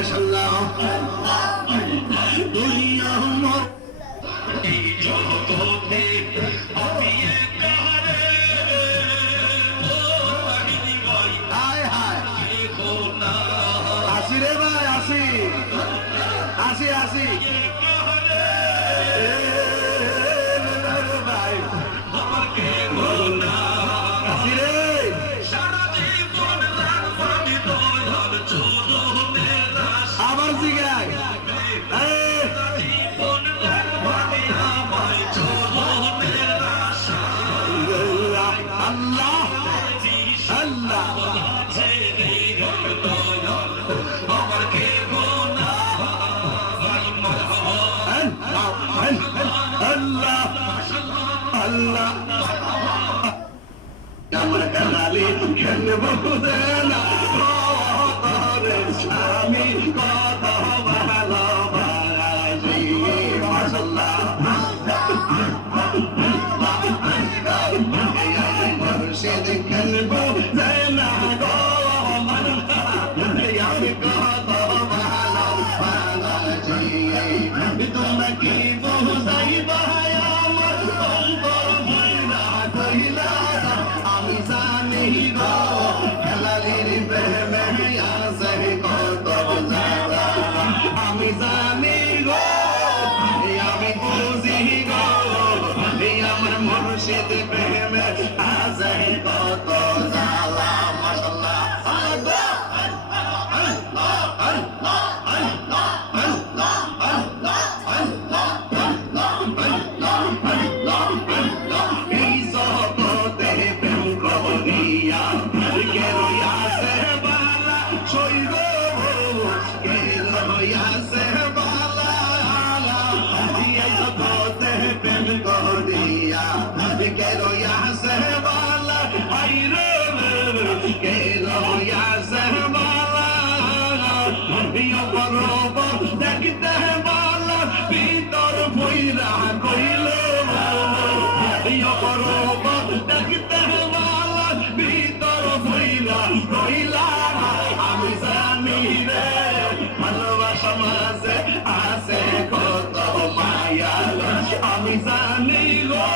মাশাআল্লাহ দুনিয়া মোর এই জগতে আমি একারে ও আহিনি ভাই হায় হায় দেখো না আসি রে ভাই আসি আসি আসি একারে ভাই আমার কেবল না আসি রে সারা জীবন রাখবো আমি দয়াল চরণের আশা আবার জিগাই জীবন রাখবো আমি আমায় চরণের আশা আল্লাহ আল্লাহ আমার কেবল না আল্লাহ আল্লাহ আমার কালালি খেলব না আমি কত ভালোবাসি মাশাআল্লাহ মুর্শিদ খেলব না গো আমি কত ভালোবাসি তোমরা কি বুঝাইবা আমার অন্তর ভইলা কইলা আমি জানি গো খেলালির প্রেমে আছে কত জায়গা আমি জানি গো আমি বুঝি গো আমার মুর্শিদ প্রেমে আছে কত জ্বালা মাশাআল্লাহ এই জগতে প্রেম করিয়া কে রইয়াছে বালা সইব কে রইয়াছে বালা এই জগতে প্রেম করিয়া কে রইয়াছে বালা আইরে কে রইয়াছে বালা ইয়া পরব দেখতে বালা ভিতর ভইরা কইল ইয়া পরব দেখতে বালা ভিতর ভইরা কইলা আমি জানি রে ভালোবাসা মাঝে আছে কত মায়া আমি জানি গো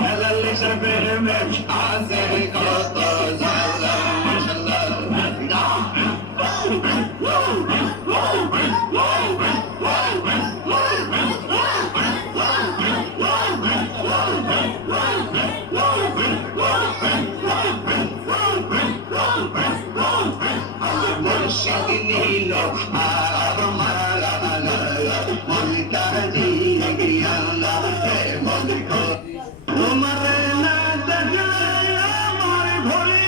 হেলালে সে প্রেমে আছে কত জ্বালা মুর্শিদ নীল আর মালা মনটা দিয়া হে মন করি তোমার না দেখলে আমার ভরি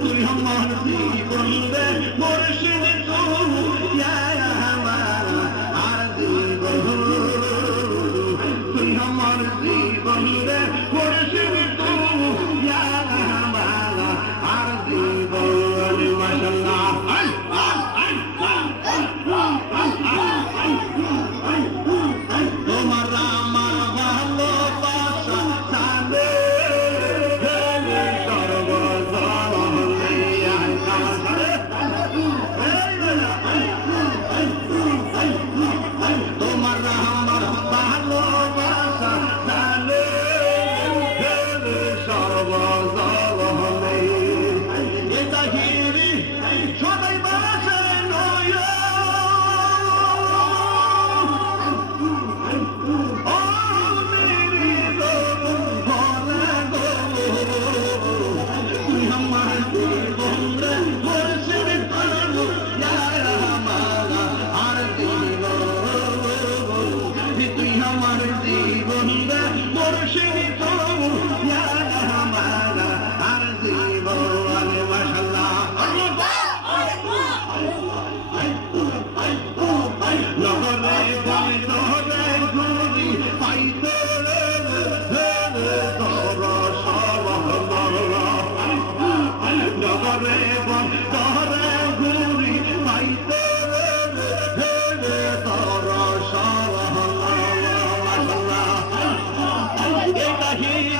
তুই আমার জীবন রে মুর্শিদ তুই আমার আর জীবন তুই আমার জীবন রে মুর্শিদ তুই আমার আর জীবন মাশাআল্লাহ তোমার আমার ভালোবাসা জানে তোমার আমার ভালোবাসা জানে সর্বজলে এ তাহিরি সদাই বাসে নয় ও মেরি গো ভোলা গো তুই আমার জীবন রে মুর্শিদ করবো আর জীবন তুই আমার জীবন রে মুর্শিদ করবো আর জীবন মাশাআল্লাহ নগরে বৈতরে ঘুরি পাইতে তোর নগরে বৈতরে ঘুরি পাইতে তোর মাশাআল্লাহ রহিম